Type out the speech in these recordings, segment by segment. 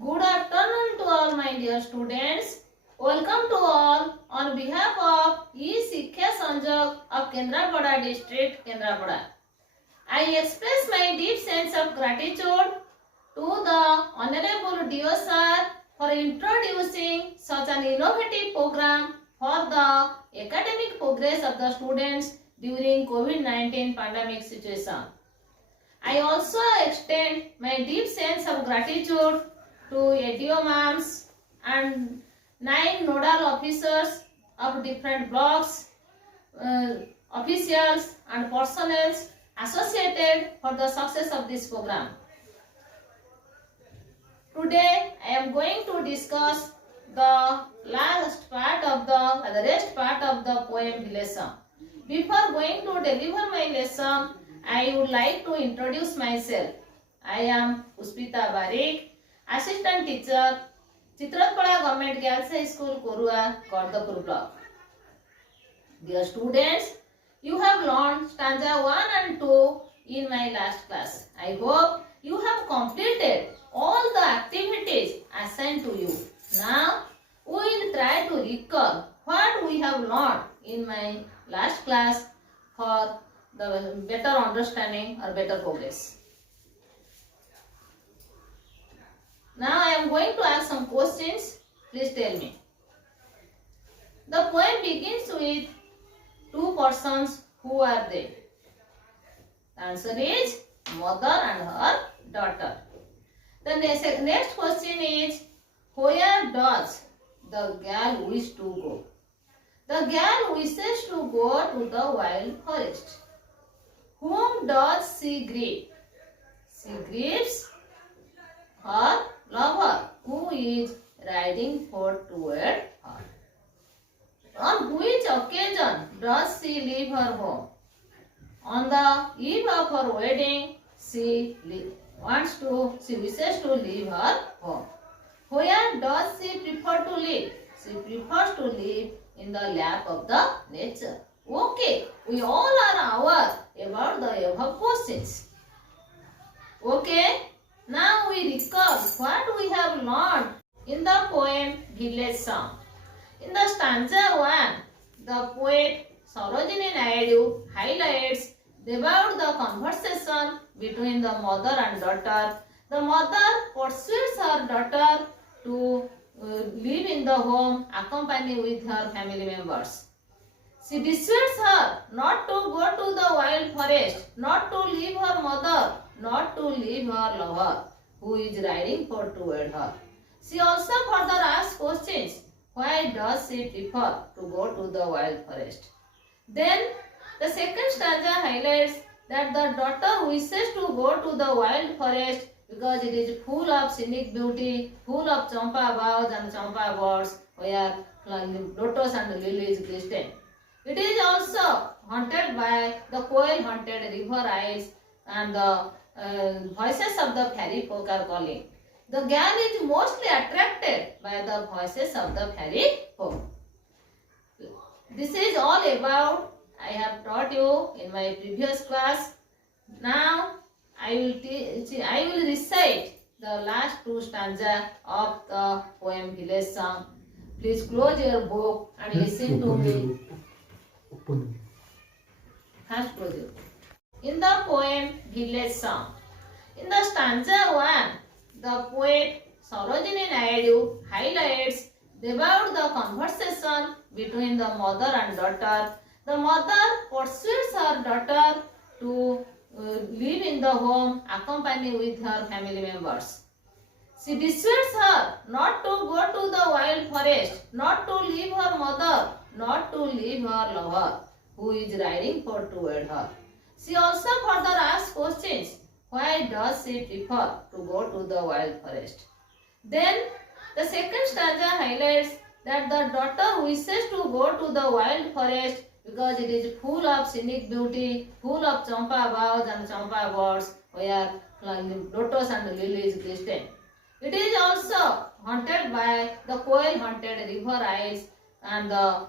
Good afternoon to all my dear students. Welcome to all on behalf of E-Shiksha Sanjog of Kendrapada district, Kendrapada. I express my deep sense of gratitude to the Honorable DO Sir for introducing such an innovative program for the academic progress of the students during COVID-19 pandemic situation. I also extend my deep sense of gratitude to ADO ma'ams and 9 nodal officers of different blocks, officials and personnel associated for the success of this program. Today I am going to discuss the rest part of the poem lesson. Before going to deliver my lesson, I would like to introduce myself. I am Puspita Barik, Assistant Teacher, Chitratpara Government Girls High School, Korua, Gardapur Block. Dear students, you have learned stanza 1 and 2 in my last class. I hope you have completed all the activities assigned to you. Now, we will try to recall what we have learned in my last class for the better understanding or better progress. Now I am going to ask some questions. Please tell me. The poem begins with two persons. Who are they? The answer is mother and her daughter. The next question is, where does the girl wish to go? The girl wishes to go to the wild forest. Whom does she greet? She greets her lover, who is riding toward her. On which occasion does she leave her home? On the eve of her wedding, she wishes to leave her home. Where does she prefer to live? She prefers to live in the lap of the nature. Okay, we all are aware about the above questions. Okay, now we recall what we have learned in the poem Village Song. In the stanza 1, the poet Sarojini Naidu highlights about the conversation between the mother and daughter. The mother persuades her daughter to live in the home accompanied with her family members. She dissuades her not to go to the wild forest, not to leave her mother, not to leave her lover, who is riding toward her. She also further asks questions. Why does she prefer to go to the wild forest? Then the second stanza highlights that the daughter wishes to go to the wild forest because it is full of scenic beauty, full of champa boughs and champa birds, where lotus and lilies glisten. It is also haunted by the coil-haunted river isles and the voices of the fairy folk are calling. The girl is mostly attracted by the voices of the fairy folk. This is all about I have taught you in my previous class. Now I will recite the last two stanzas of the poem Village Song. Please close your book and listen to me. First close your book. In the poem Village Song, in the stanza 1, the poet Sarojini Naidu highlights about the conversation between the mother and daughter. The mother persuades her daughter to live in the home accompanied with her family members. She dissuades her not to go to the wild forest, not to leave her mother, not to leave her lover, who is riding toward her. She also further asks questions. Why does she prefer to go to the wild forest? Then the second stanza highlights that the daughter wishes to go to the wild forest because it is full of scenic beauty, full of champa boughs and champa birds, where lotus and lilies glisten. It is also haunted by the coil-haunted river isles and the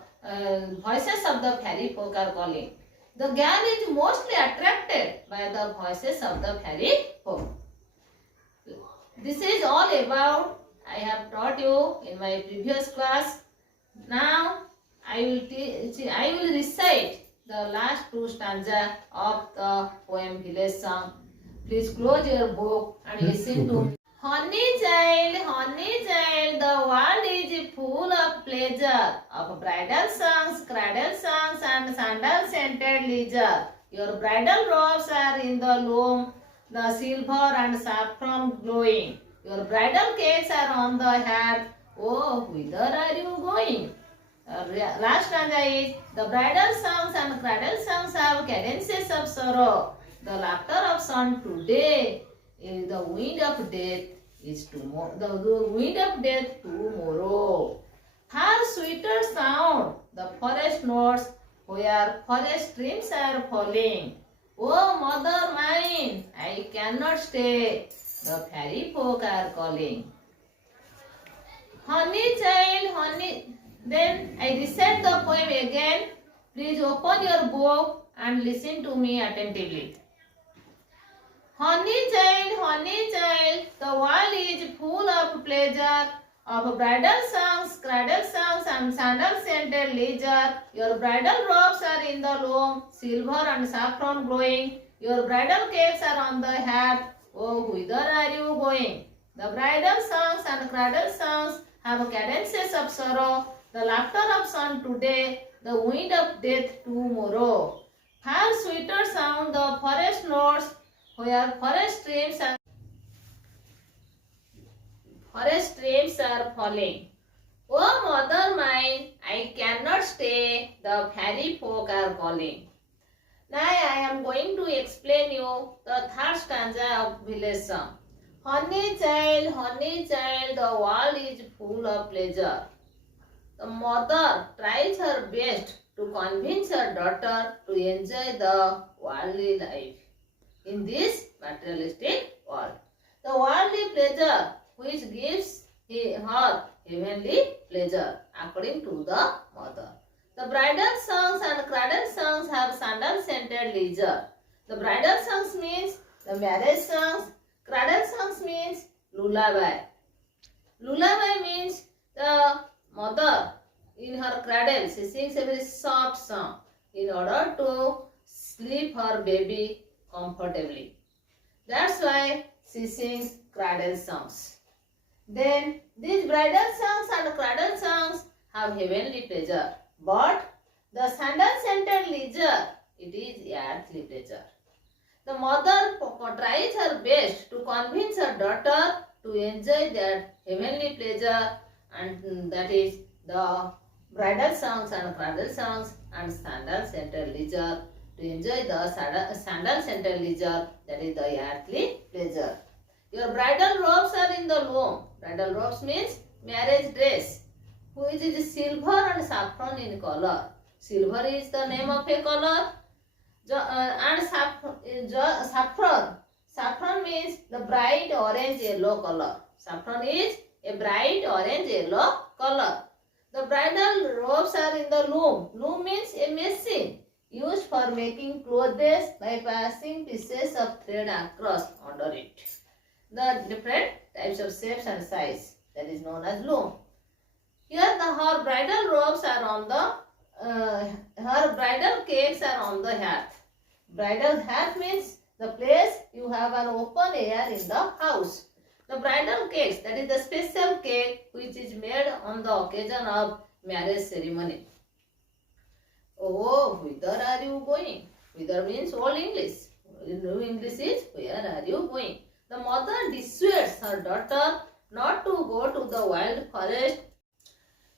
voices of the fairy folk are calling. The girl is mostly attracted by the voices of the fairy folk. This is all about I have taught you in my previous class. Now I will recite the last two stanza of the poem Village Song. Please close your book and listen to me. Honey child, the world is full of pleasure, of bridal songs, cradle songs, and sandal-scented leisure. Your bridal robes are in the loom, the silver and saffron glowing. Your bridal cakes are on the head. Oh, whither are you going? Last stanza is, the bridal songs and cradle songs have cadences of sorrow. The laughter of sun today, the wind of death is tomorrow. The wind of death tomorrow. Far sweeter sound, the forest notes, where forest streams are falling. Oh, mother mine, I cannot stay. The fairy folk are calling. Honey child, honey. Then I recite the poem again. Please open your book and listen to me attentively. Honey child, the world is full of pleasure, of bridal songs, cradle songs, and sandal-scented leisure. Your bridal robes are in the loom, silver and saffron glowing. Your bridal cakes are on the head. Oh, whither are you going? The bridal songs and cradle songs have cadences of sorrow, the laughter of sun today, the wind of death tomorrow. Far sweeter sound the forest notes, where forest streams are falling. Oh, mother mine, I cannot stay, the fairy folk are calling. Now I am going to explain you the third stanza of Village Song. Honey child, the world is full of pleasure. The mother tries her best to convince her daughter to enjoy the worldly life in this materialistic world. The worldly pleasure which gives her heavenly pleasure according to the mother. The bridal songs and cradle songs have sandal-scented leisure. The bridal songs means the marriage songs. Cradle songs means lullaby. Lullaby means the mother in her cradle, she sings a very soft song in order to sleep her baby comfortably. That's why she sings cradle songs. Then these bridal songs and cradle songs have heavenly pleasure. But the sandal-scented leisure, it is earthly pleasure. The mother tries her best to convince her daughter to enjoy that heavenly pleasure, and that is the bridal songs and cradle songs and sandal-scented leisure. To enjoy the sandal-scented leisure, that is the earthly pleasure. Your bridal robes are in the loom. Bridal robes means marriage dress, which is silver and saffron in color. Silver is the name of a color, and saffron means the bright orange yellow color. Saffron is a bright orange yellow color. The bridal robes are in the loom. Loom means a machine used for making clothes by passing pieces of thread across under it. The different types of shapes and size, that is known as loom. Here her bridal robes are on the, her bridal cakes are on the hearth. Bridal hearth means the place you have an open air in the house. The bridal cakes, that is the special cake which is made on the occasion of marriage ceremony. Oh, whither are you going? Whither means Old English. New English is where are you going? The mother dissuades her daughter not to go to the wild forest.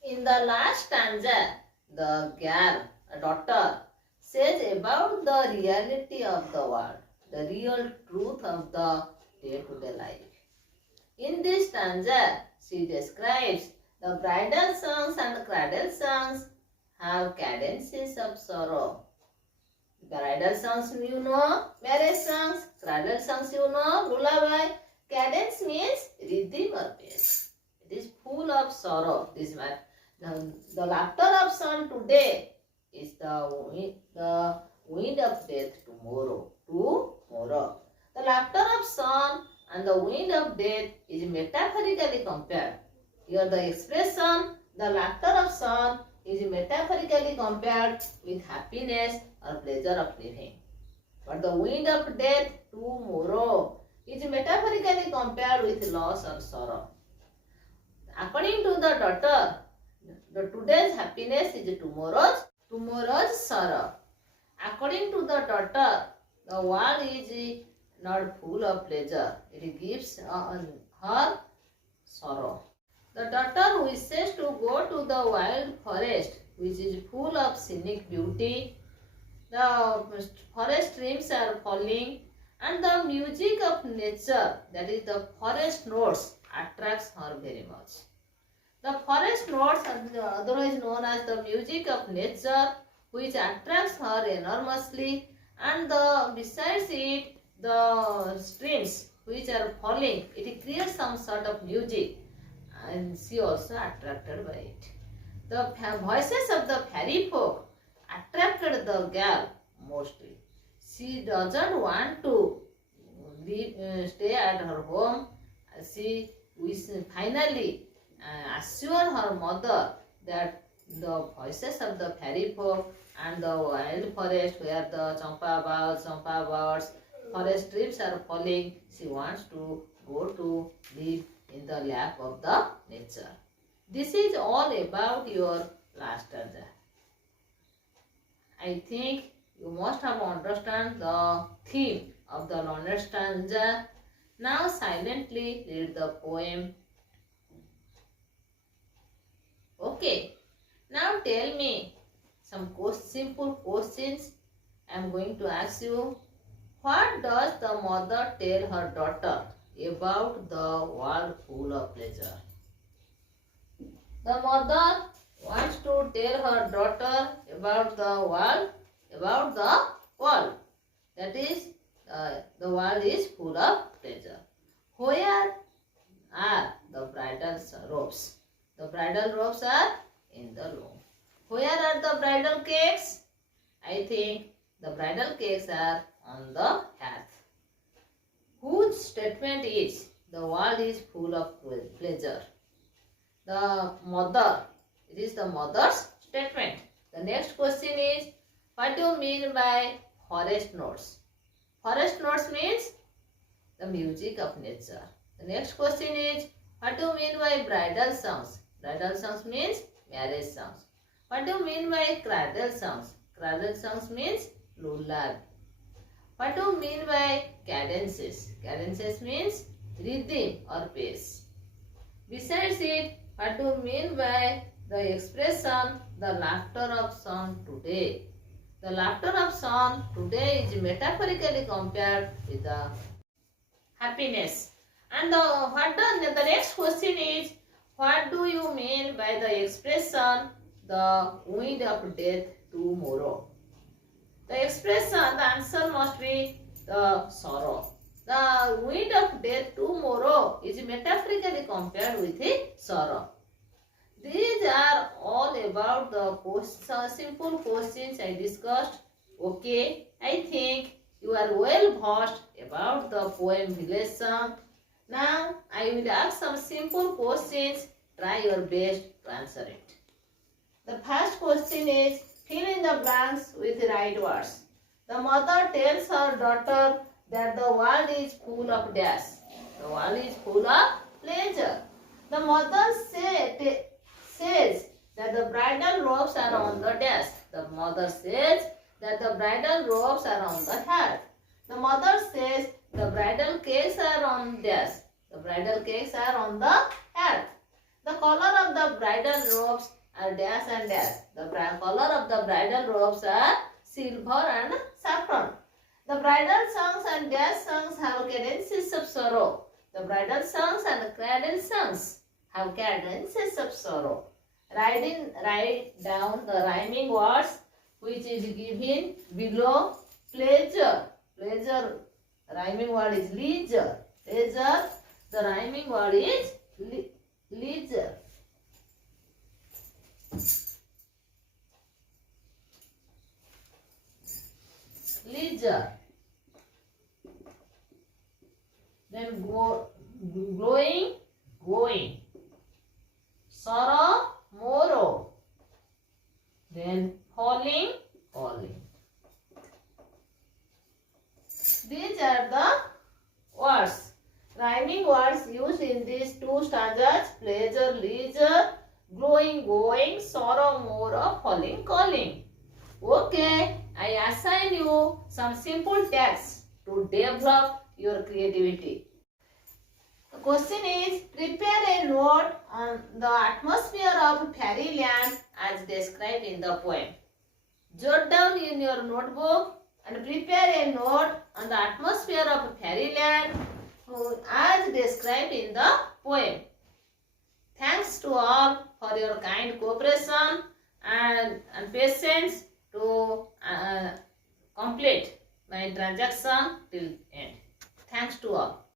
In the last stanza, the girl, a daughter, says about the reality of the world, the real truth of the day-to-day life. In this stanza, she describes the bridal songs and cradle songs have cadences of sorrow. Bridal songs you know, marriage songs, cradle songs you know, lullaby. Cadence means rhythm or pace. It is full of sorrow. This one. The laughter of sun today is the wind of death tomorrow. The laughter of sun and the wind of death is metaphorically compared. Here the expression, the laughter of son, is metaphorically compared with happiness or pleasure of living. But the wind of death, tomorrow, is metaphorically compared with loss or sorrow. According to the daughter, the today's happiness is tomorrow's sorrow. According to the daughter, the world is not full of pleasure. It gives her sorrow. The daughter wishes to go to the wild forest, which is full of scenic beauty. The forest streams are falling, and the music of nature, that is the forest notes, attracts her very much. The forest notes are otherwise known as the music of nature, which attracts her enormously, and besides it, the streams which are falling, it creates some sort of music, and she also attracted by it. The voices of the fairy folk attracted the girl mostly. She doesn't want to stay at her home. She finally assure her mother that the voices of the fairy folk and the wild forest where the champa birds, forest trees are falling, she wants to go to live in the lap of the nature. This is all about your last stanza. I think you must have understand the theme of the learned stanza. Now silently read the poem. Okay. Now tell me some simple questions I am going to ask you. What does the mother tell her daughter about the world full of pleasure? The mother wants to tell her daughter about the world. That is, the world is full of pleasure. Where are the bridal robes? The bridal robes are in the room. Where are the bridal cakes? I think the bridal cakes are on the hearth. Whose statement is the world is full of pleasure? The mother. It is the mother's statement. The next question is, what do you mean by forest notes? Forest notes means the music of nature. The next question is, what do you mean by bridal songs? Bridal songs means marriage songs. What do you mean by cradle songs? Cradle songs means lullaby. What do you mean by cadences? Cadences means rhythm or pace. Besides it, what do you mean by the expression the laughter of son today? The laughter of son today is metaphorically compared with the happiness. And the next question is, what do you mean by the expression the wind of death tomorrow? The expression, the answer must be the sorrow. The wind of death tomorrow is metaphorically compared with the sorrow. These are all about the simple questions I discussed. Okay, I think you are well versed about the poem Village Song. Now I will ask some simple questions. Try your best to answer it. The first question is, fill in the blanks with the right words. The mother tells her daughter that the world is full of dash. The world is full of pleasure. The mother says that the bridal robes are on the desk. The mother says that the bridal robes are on the head. The mother says the bridal cakes are on desk. The bridal cakes are on the head. The color of the bridal robes are dash and dash. The color of the bridal robes are silver and saffron. The bridal songs and dash songs have cadences of sorrow. The bridal songs and cradle songs have cadences of sorrow. Write down the rhyming words which is given below. Pleasure. Pleasure. Rhyming word is leisure. Pleasure. The rhyming word is leisure. Leisure. then growing, going, sorrow, morrow, then falling, falling. These are the words, rhyming words used in these two stanzas: pleasure, leisure, growing, going, sorrow, morrow, falling, calling. Okay, I assign you some simple tasks to develop your creativity. The question is, prepare a note on the atmosphere of fairyland as described in the poem. Jot down in your notebook and prepare a note on the atmosphere of fairyland as described in the poem. Thanks to all for your kind cooperation and patience to complete my transaction till end. Thanks to all.